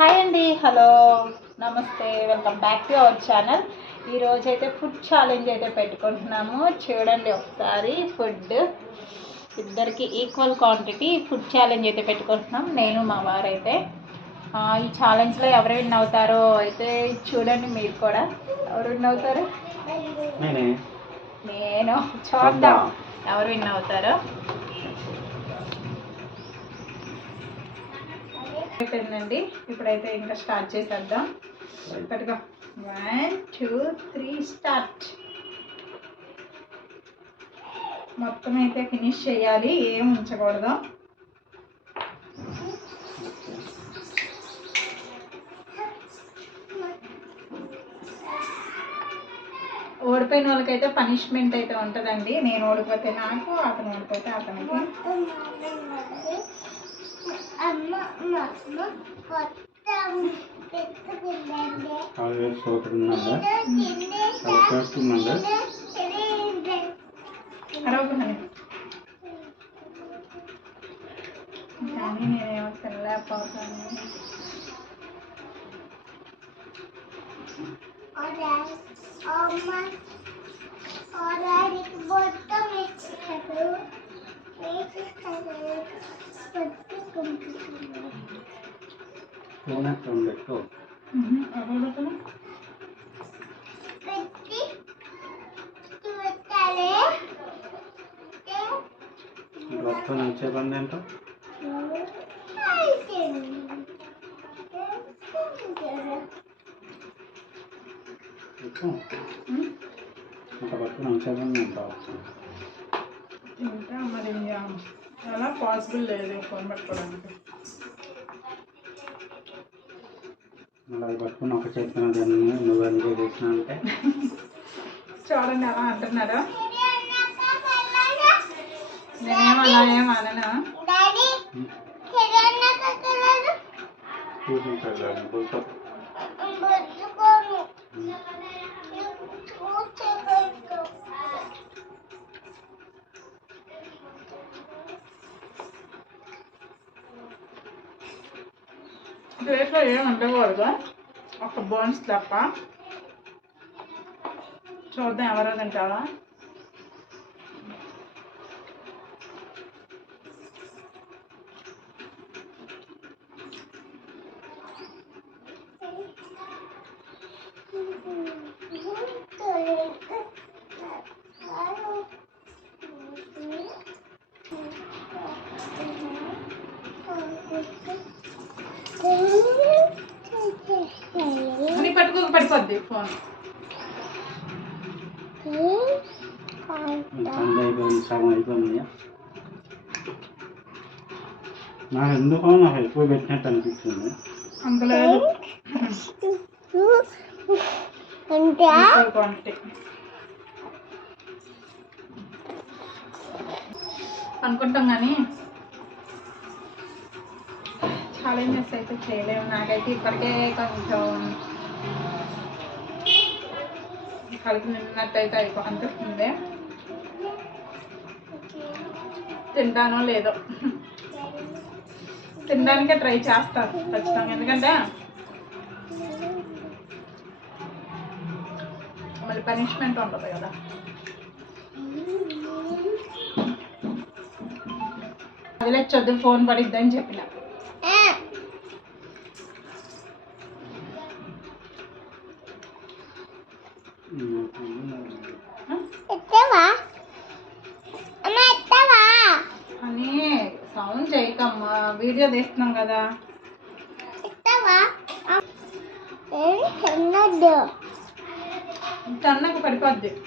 Hi అండి hello. Namaste welcome back to our channel. ఈరోజు అయితే ఫుడ్ ఛాలెంజ్ అయితే పెట్టుకుంటున్నాము. చూడండి ఒకసారి ఫుడ్. ఇద్దరికి ఈక్వల్ క్వాంటిటీ ఫుడ్ ఛాలెంజ్ అయితే పెట్టుకుంటున్నాం. నేను మా వారైతే. ఈ ఛాలెంజ్లో ఎవరు విన్ అవుతారో అయితే చూడండి మీరు కూడా. ఎవరు విన్ అవుతారు? నేను. చూద్దాం. ఎవరు విన్ అవుతారో. అయిపోయిందండి. ఇప్పుడైతే ఇంకా స్టార్ట్ చేసేద్దాం. ఇప్పటిగా వన్ టూ త్రీ స్టార్ట్. మొత్తం అయితే ఫినిష్ చేయాలి ఏం ఉంచకూడదు. ఓడిపోయిన వాళ్ళకైతే పనిష్మెంట్ అయితే ఉంటుందండి. నేను ఓడిపోతే నాకు అతను ఓడిపోతే అతనికి. కాలు చేస్తుందండి అరవకున్నాను కానీ నేనేమో తినలేకపోతాను పూనెత్తం పెట్టు అరవకున్నా మొత్తం వచ్చేబండి ఏంటో అంత పట్టుకుని వచ్చేబండి ఏంటో? ఇంకా మరి ఇంకా అలా పాసిబుల్ లేదు ఫోన్ పట్టుకోవడానికి. మళ్ళీ అది పట్టుకుని ఒక చేతిన దాన్ని నువ్వు ఎంజాయ్ చేసినా అంటే. చూడండి అలా అంటున్నారా? నేనేం అలా ఏం అనను? ప్లేట్లో ఏం ఉండకూడదు? ఒక బోన్స్ తప్ప. చూద్దాం ఎవరో తింటావా? పడిపోద్ది ఫోన్. నాకు ఎందుకో నాకు ఎక్కువ పెట్టినట్టు అనిపిస్తుంది. ఈక్వల్ క్వాంటిటీ అనుకుంటాం కానీ ఛాలెంజెస్ అయితే చేయలేము. నాకైతే ఇప్పటికే కొంచెం కలిపి నిన్నట్టయితే అయిపో అనిపిస్తుంది తింటానో లేదో. తినడానికే ట్రై చేస్తాను ఖచ్చితంగా. ఎందుకంటే మళ్ళీ పనిష్మెంట్ ఉండదు కదా. అదిలే చదువు ఫోన్ పడిద్దని చెప్పిన. అని సౌండ్ చేయకమ్మా. వీడియో తీస్తున్నాం కదా. తన్నకు పడిపోద్ది.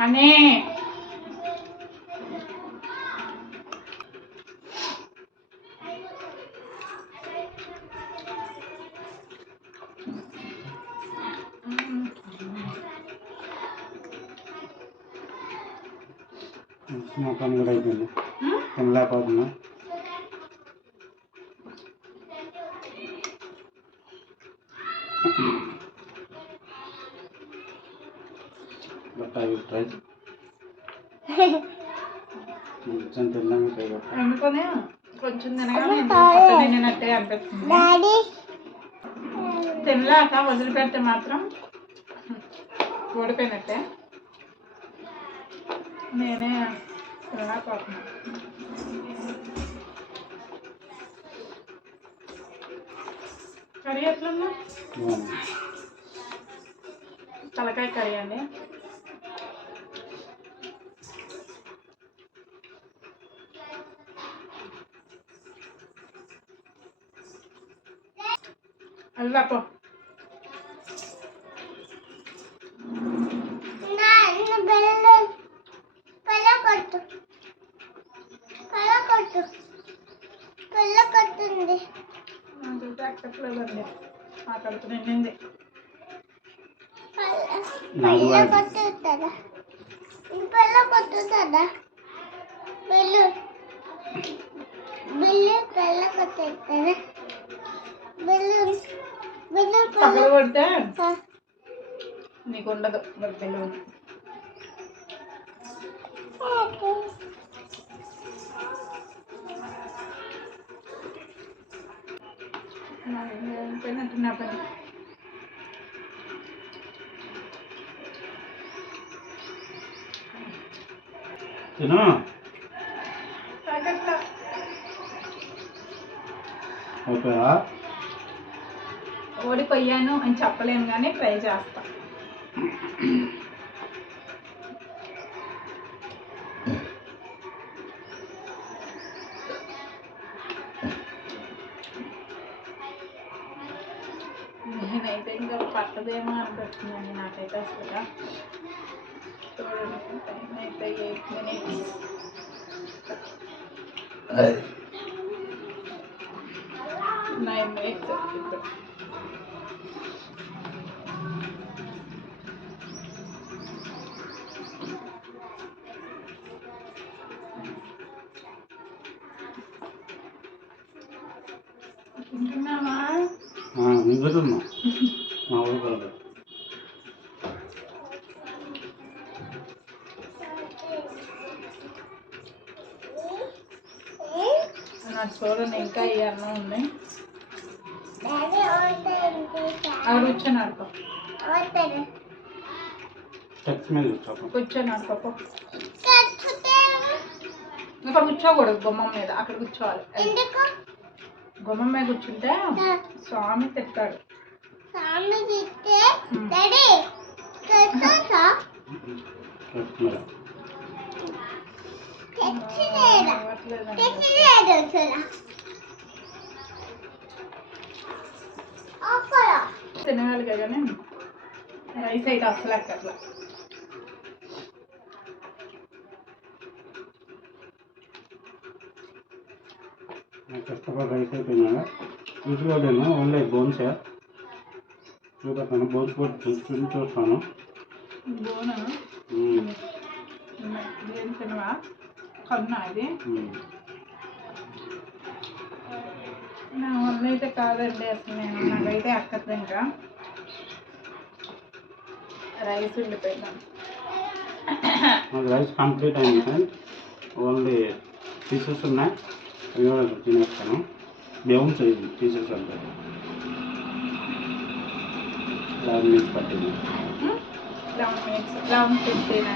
అనే But I will try. కొంచెం తిన్నాక ట్రై అనుకుని కొంచెం తినగానే అనిపిస్తుంది తినలేక వదిలిపెడితే మాత్రం ఓడిపోయినట్టే నేనే తినలేకపోతున్నాను కర్రీ ఎట్లుందా? తలకాయ కర్రీ అండి. అల్లాపో నాకు ఎక్కట్లేదండి మా కడుపు నిండింది. నాకు కూడా కొట్టుతుందా కొట్టుతుందా బిల్లు పోయినట్టు నా పని. ఓడిపోయాను అని చెప్పలేను కానీ ట్రై చేస్తా. నేనైతే ఇంకా పట్టదేమో అనిపిస్తుందండి నాకైతే అసలుగా. చూడండి టైం అయితే ఎయిట్ మినిట్స్. నైన్ మినిట్స్ ఇప్పుడు తింటున్నావా? మిగుతున్నా నాకు చూడండి ఇంకా ఈ అన్నం అవి కూర్చొని ఆడుకో. కూర్చొని ఆడుకోపో ఇక్కడ కూర్చోకూడదు గుమ్మం మీద అక్కడ కూర్చోవాలి. ఎందుకు? గుమ్మం మీద కూర్చుంటే స్వామి తిట్టాడు సామి తినగలిగా కానీ రైస్ అయితే అసలు నాకు కష్టపడి రైస్ అయిపోయినా చూసుకోలేను ఓన్లీ బోన్సే చూపెట్టాను బోన్స్ కూడా చూసి చూస్తాను. బోనా? కన్నా ఇది. నా వల్ల అయితే కాదండి అసలు నేను నాకైతే అక్కర్లేదు ఇంకా. రైస్ ఉండిపోయిందాం. రైస్ కంప్లీట్ అయింది ఫ్రెండ్ ఓన్లీ పీసెస్ ఉన్నాయి. అవి కూడా తినేస్తాను. బేవున్స్ అయింది పీసెస్ అంటే లెవెన్ మినిట్స్ పట్టింది. Eleven minutes eleven fifteen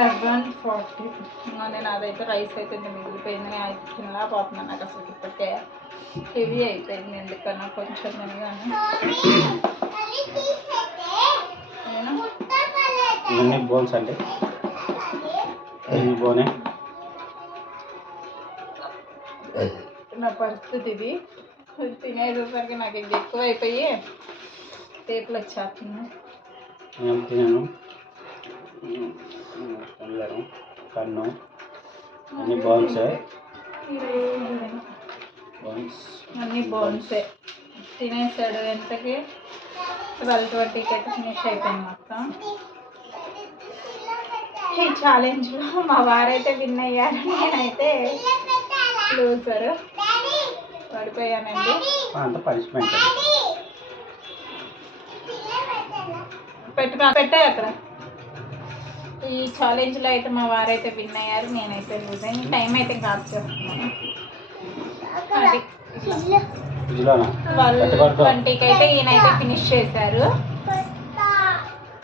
eleven forty నేను అదైతే రైస్ అయితే ఇంకా మిగిలిపోయింది. నేను అయితే తినలేకపోతున్నాను నాకు అసలు ఇప్పటికే హెవీ అయిపోయింది ఎందుకన్నా కొంచెం తినగానే. స్వామి కళ్ళు తీసేస్తే నేను? ముట్ట కలట ఇవన్నీ బోన్స్ అండి. ఇవి బోనే. నా పరిస్థితి ఇది. తినేసరికి నాకు ఇంక ఎక్కువ అయిపోయి టేపులు వచ్చేస్తున్నాయి. నేను తినాను. తినలేను కన్ను. అన్ని బోన్స్ బోన్స్ అన్ని బోన్సే తినేసాడు ఎంతకి? ట్వెల్వ్ ట్వంటీకి అయితే ఫినిష్ అయిపోయింది మొత్తం. ఈ ఛాలెంజ్లో మా వారైతే విన్ అయ్యారు. నేనైతే లూజర్ పడిపోయానండి. అంత పనిష్మెంట్ పెట్టు పెట్టాయి అక్కడ. ఈ ఛాలెంజ్లో అయితే మా వారైతే విన్ అయ్యారు నేనైతే లూజ్ అయ్యి టైం అయితే కాదు వాళ్ళు. ట్వంటీకి అయితే ఈయనైతే ఫినిష్ చేశారు.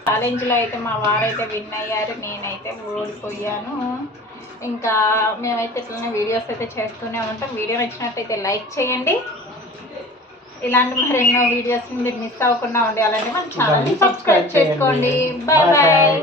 ఛాలెంజ్లో అయితే మా వారైతే విన్ అయ్యారు నేనైతే ఓడిపోయాను. ఇంకా మేమైతే ఇట్లనే వీడియోస్ అయితే చేస్తూనే ఉంటాం. వీడియో నచ్చినట్టయితే లైక్ చేయండి. ఇలాంటి మరెన్నో వీడియోస్ మీరు మిస్ అవ్వకుండా ఉండాలంటే మన ఛానల్ని సబ్స్క్రైబ్ చేసుకోండి. Bye bye